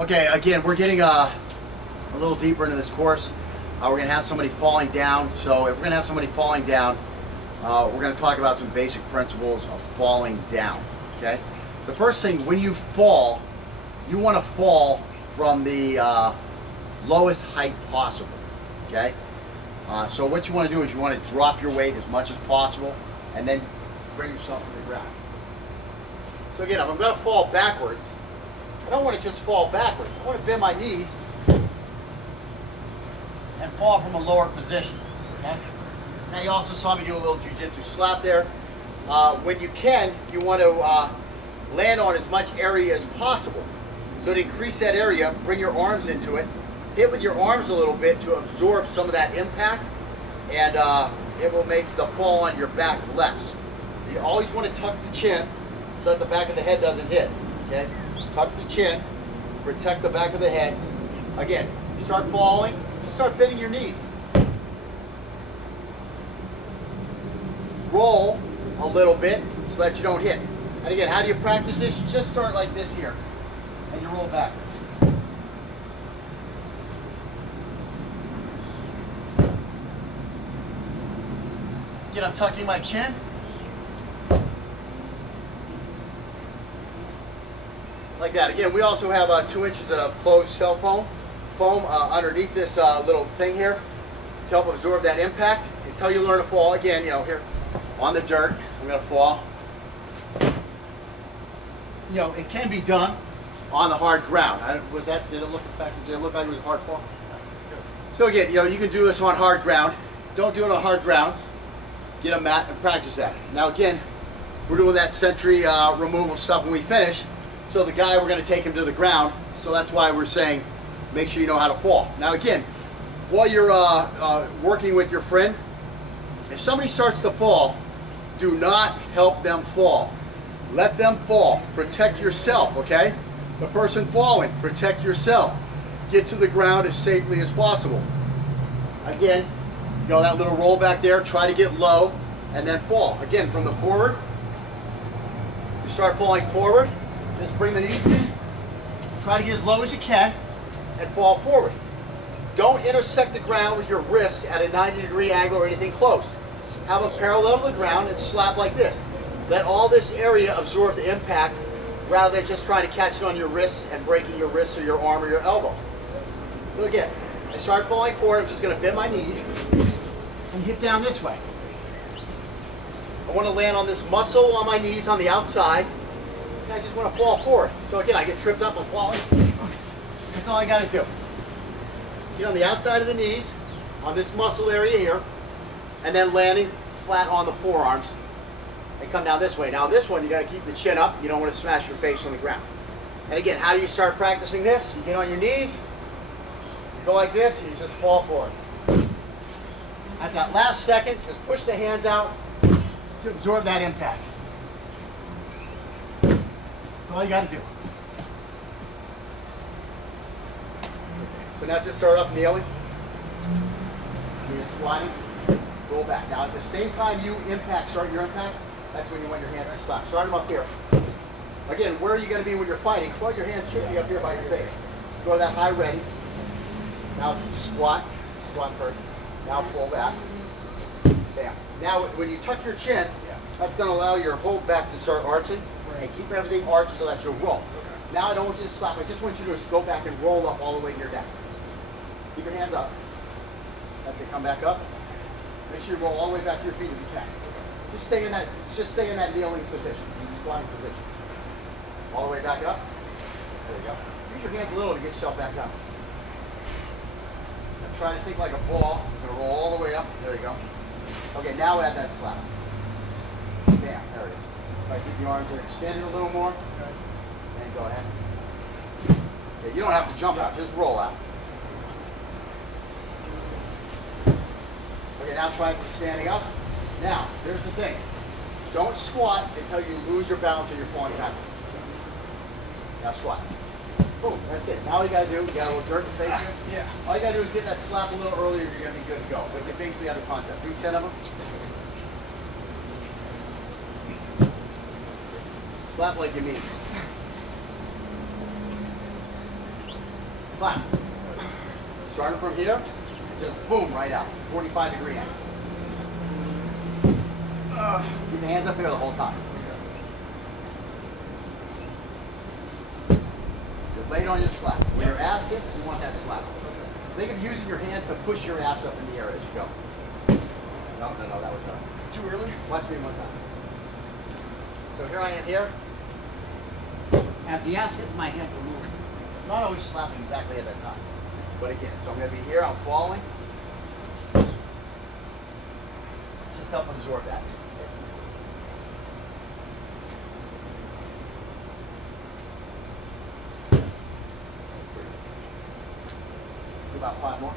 Okay, again, we're getting a little deeper into this course. We're going to have somebody falling down. So if we're going to have somebody falling down, we're going to talk about some basic principles of falling down. Okay. The first thing, when you fall, you want to fall from the lowest height possible. Okay. So what you want to do is you want to drop your weight as much as possible, and then bring yourself to the ground. So again, if I'm going to fall backwards, I don't want to just fall backwards. I want to bend my knees and fall from a lower position. Okay? Now you also saw me do a little jiu-jitsu slap there. When you can, you want to land on as much area as possible. So to increase that area, bring your arms into it. Hit with your arms a little bit to absorb some of that impact, and it will make the fall on your back less. You always want to tuck the chin so that the back of the head doesn't hit. Okay? Tuck the chin, protect the back of the head. Again, you start falling, you start bending your knees. Roll a little bit so that you don't hit. And again, how do you practice this? You just start like this here, and you roll backwards. Again, I'm tucking my chin. Like that. Again, we also have 2 inches of closed cell foam underneath this little thing here to help absorb that impact until you learn to fall. Again, you know, here on the dirt, I'm going to fall. You know, it can be done on the hard ground. Did it look effective? Did it look like it was a hard fall? So again, you know, you can do this on hard ground. Don't do it on hard ground. Get a mat and practice that. Now again, we're doing that sentry removal stuff when we finish. So the guy, we're going to take him to the ground. So that's why we're saying, make sure you know how to fall. Now again, while you're working with your friend, if somebody starts to fall, do not help them fall. Let them fall. Protect yourself, okay? The person falling, protect yourself. Get to the ground as safely as possible. Again, you know, that little roll back there, try to get low and then fall. Again, from the forward, you start falling forward. Just bring the knees in, try to get as low as you can, and fall forward. Don't intersect the ground with your wrists at a 90-degree angle or anything close. Have them parallel to the ground and slap like this. Let all this area absorb the impact rather than just trying to catch it on your wrists and breaking your wrists or your arm or your elbow. So again, I start falling forward. I'm just going to bend my knees and hit down this way. I want to land on this muscle on my knees on the outside. I just want to fall forward. So again, I get tripped up and falling. That's all I got to do. Get on the outside of the knees, on this muscle area here, and then landing flat on the forearms and come down this way. Now this one, you got to keep the chin up. You don't want to smash your face on the ground. And again, how do you start practicing this? You get on your knees, you go like this, and you just fall forward. At that last second, just push the hands out to absorb that impact. That's all you got to do. So now just start up kneeling. You're squatting. Roll back. Now at the same time you start your impact, that's when you want your hands to stop. Start them up here. Again, where are you going to be when you're fighting? Well, your hands should be up here by your face. Go to that high ready. Now squat. Squat first. Now pull back. Bam. Now when you tuck your chin, that's going to allow your whole back to start arching. And keep everything arched so that you'll roll. Now I don't want you to stop. I just want you to just go back and roll up all the way to your neck. Keep your hands up. That's it. Come back up. Make sure you roll all the way back to your feet if you can. Just stay in that kneeling position, squatting position. All the way back up. There you go. Use your hands a little to get yourself back up. Now try to think like a ball. You're gonna roll all the way up. There you go. Okay, now add that slap. Bam. There it is. If I keep the arms extended a little more, and go ahead. Yeah, you don't have to jump out, just roll out. Okay, now try from standing up. Now, here's the thing. Don't squat until you lose your balance or you're falling backwards. Now squat. Boom, that's it. Now all you gotta do, you got a little dirt in the face here. Yeah. All you gotta do is get that slap a little earlier, you're gonna be good to go. But you basically have the concept. Do 10 of them. Slap like you mean. slap. Starting from here, just boom, right out. 45-degree angle. Keep the hands up here the whole time. You're laid on your slap. When your ass hits, you want that slap. Think of using your hands to push your ass up in the air as you go. No, that was too early. Watch me one time. So here I am here. As the ass hits, my hand will move. I'm not always slapping exactly at that time. But again, so I'm going to be here, I'm falling. Just help absorb that. Do about 5 more.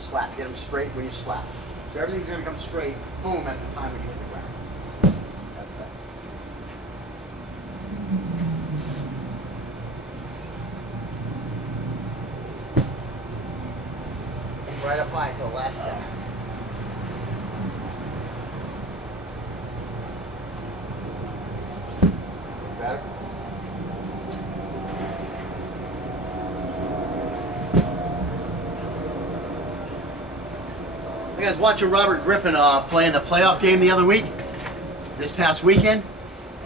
Slap, get them straight when you slap. So everything's going to come straight, boom, at the time we hit the ground. That's that. Right up high until the last second. Better? I was watching Robert Griffin playing the playoff game the other week, this past weekend,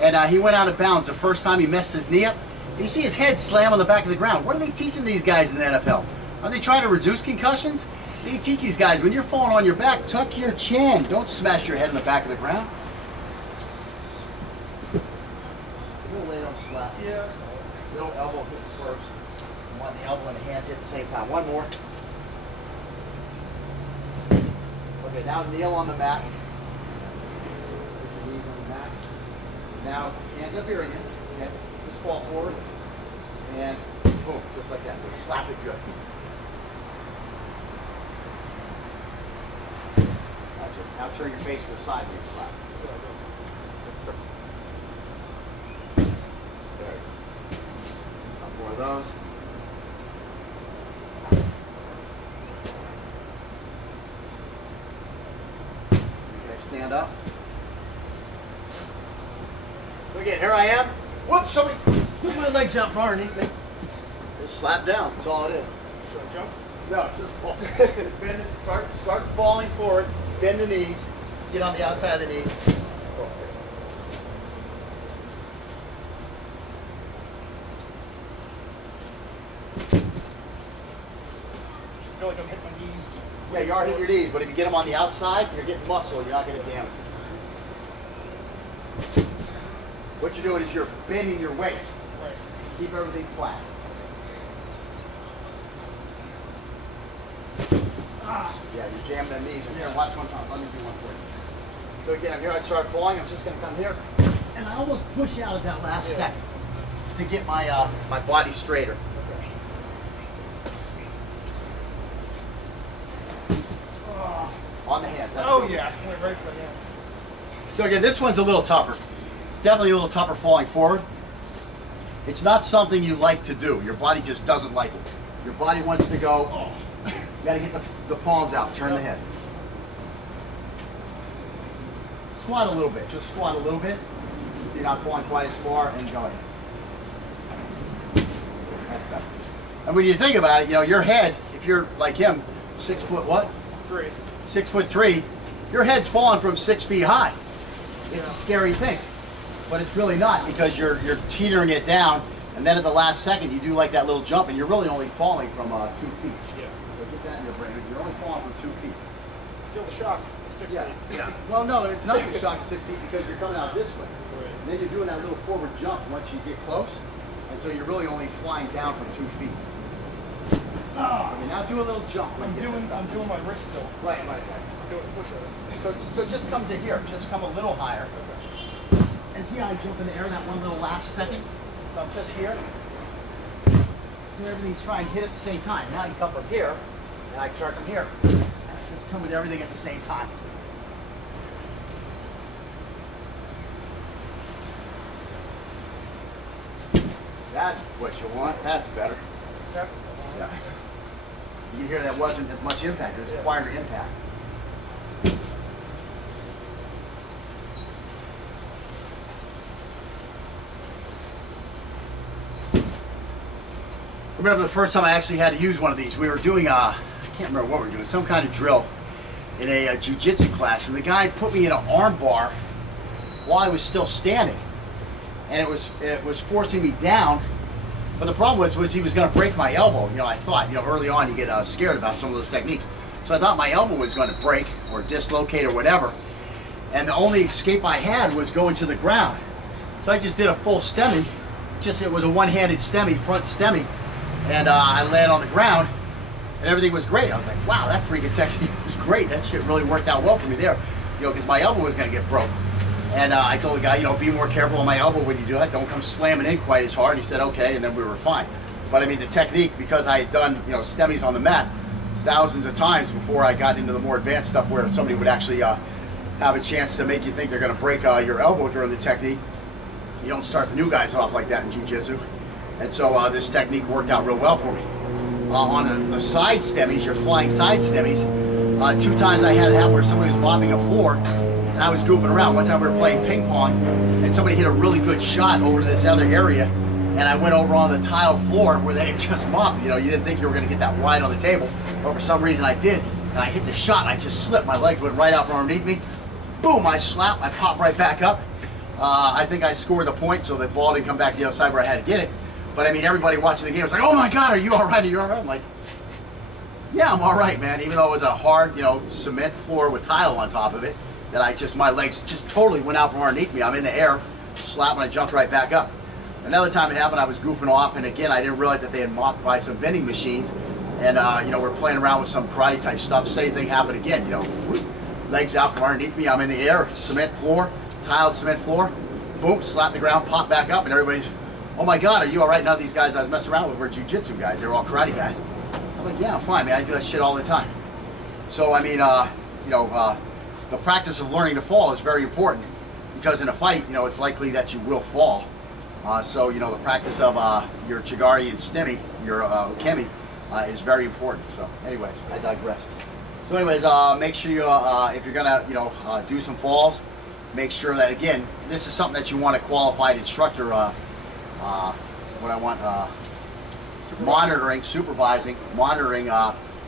and he went out of bounds the first time he messed his knee up. You see his head slam on the back of the ground. What are they teaching these guys in the NFL? Are they trying to reduce concussions? They teach these guys, when you're falling on your back, tuck your chin. Don't smash your head in the back of the ground. Little lay on slap. Yeah. Little elbow hit first. You want the elbow and the hands hit at the same time. One more. Okay, now kneel on the mat. Put your knees on the mat. Now, hands up here again. Okay. Just fall forward. And boom, just like that. Just slap it good. That's it. Now turn your face to the side when you slap. There it is. Couple more of those. Stand up. Again, here I am. Whoops, somebody put my legs out from underneath me. Just slap down, that's all it is. Should I jump? No, just fall. Bend, start falling forward, bend the knees, get on the outside of the knees. I feel like I'm hitting my knees. Yeah, you are hitting your knees, but if you get them on the outside, you're getting muscle, you're not going to damage. What you're doing is you're bending your waist. Right. Keep everything flat. Yeah, you're jamming the knees in here. Watch one time. Let me do one for you. So again, I'm here. I start falling. I'm just going to come here, and I almost push out at that last second to get my my body straighter. On the hands. That's Oh yeah, I went right for the hands. So again, this one's a little tougher. It's definitely a little tougher falling forward. It's not something you like to do. Your body just doesn't like it. Your body wants to go, you gotta get the palms out, turn the head. Squat a little bit, just squat a little bit. So you're not falling quite as far and going. That's better. And when you think about it, you know, your head, if you're like him, 6 foot what? 3. 6'3", your head's falling from 6 feet high. It's a scary thing, but it's really not, because you're teetering it down, and then at the last second you do like that little jump, and you're really only falling from 2 feet. Yeah. So get that in your brain. You're only falling from 2 feet. Feel the shock. 6 feet. Yeah. Well, no, it's not the shock at 6 feet because you're coming out this way. Right. And then you're doing that little forward jump once you get close, and so you're really only flying down from 2 feet. Okay, now do a little jump. I'm doing my wrist still. Right. Doing push over. So just come to here. Just come a little higher. Okay. And see how I jump in the air that one little last second? So I'm just here. So everything's trying to hit at the same time. Now you come from here, and I start from here. And I just come with everything at the same time. That's what you want. That's better. Yeah. Yeah. You can hear that wasn't as much impact. It was quieter impact. remember the first time I actually had to use one of these. We were doing I can't remember what we were doing, some kind of drill in a jiu-jitsu class, and the guy put me in an arm bar while I was still standing, and it was forcing me down. But the problem was he was going to break my elbow. You know, I thought, you know, early on you get scared about some of those techniques, so I thought my elbow was going to break or dislocate or whatever, and the only escape I had was going to the ground. So I just did a full stemmie. It was a one-handed stemmie, front stemmie, and I landed on the ground, and everything was great. I was like, wow, that freaking technique was great. That shit really worked out well for me there, you know, because my elbow was going to get broke. And I told the guy, you know, be more careful on my elbow when you do that. Don't come slamming in quite as hard. He said, okay, and then we were fine. But I mean, the technique, because I had done, you know, stemmies on the mat thousands of times before I got into the more advanced stuff where somebody would actually have a chance to make you think they're going to break your elbow during the technique. You don't start the new guys off like that in jiu-jitsu. And so this technique worked out real well for me. On the side stemmies, your flying side stemmies, 2 times I had it happen where somebody was mopping a floor, and I was goofing around. One time we were playing ping pong, and somebody hit a really good shot over to this other area, and I went over on the tile floor where they had just mopped. You know, you didn't think you were going to get that wide on the table, but for some reason I did, and I hit the shot, and I just slipped. My legs went right out from underneath me. Boom, I slapped, I popped right back up. I think I scored the point, so the ball didn't come back to the other side where I had to get it. But I mean, everybody watching the game was like, oh my God, are you all right? Are you all right? I'm like, yeah, I'm all right, man. Even though it was a hard, you know, cement floor with tile on top of it, that my legs just totally went out from underneath me. I'm in the air, slapped, and I jumped right back up. Another time it happened, I was goofing off, and again, I didn't realize that they had mopped by some vending machines, and you know, we're playing around with some karate type stuff. Same thing happened again, you know, whoop, legs out from underneath me. I'm in the air, cement floor, tiled cement floor, boom, slap the ground, pop back up, and everybody's, oh my God, are you all right? None of these guys I was messing around with were jiu-jitsu guys. They were all karate guys. I'm like, yeah, I'm fine, man. I do that shit all the time. So, I mean, you know, the practice of learning to fall is very important, because in a fight, you know, it's likely that you will fall. So, you know, the practice of your chigari and stemmie, your ukemi, is very important. So, anyways, I digress. So, anyways, make sure you, if you're gonna, you know, do some falls, make sure that, again, this is something that you want a qualified instructor, supervising, monitoring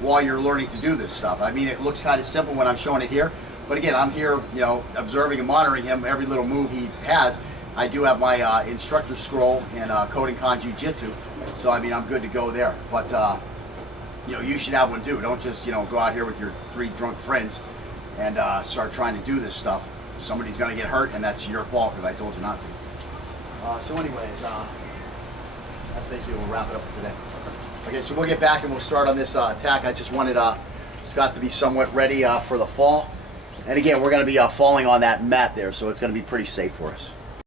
while you're learning to do this stuff. I mean, it looks kind of simple when I'm showing it here, but again, I'm here, you know, observing and monitoring him, every little move he has. I do have my instructor scroll in Kodokan Jiu-Jitsu, so I mean, I'm good to go there. But you know, you should have one too. Don't just, you know, go out here with your 3 drunk friends and start trying to do this stuff. Somebody's going to get hurt, and that's your fault because I told you not to. So anyways, that's basically, we'll wrap it up for today. Okay, so we'll get back and we'll start on this attack. I just wanted Scott to be somewhat ready for the fall. And again, we're going to be falling on that mat there, so it's going to be pretty safe for us.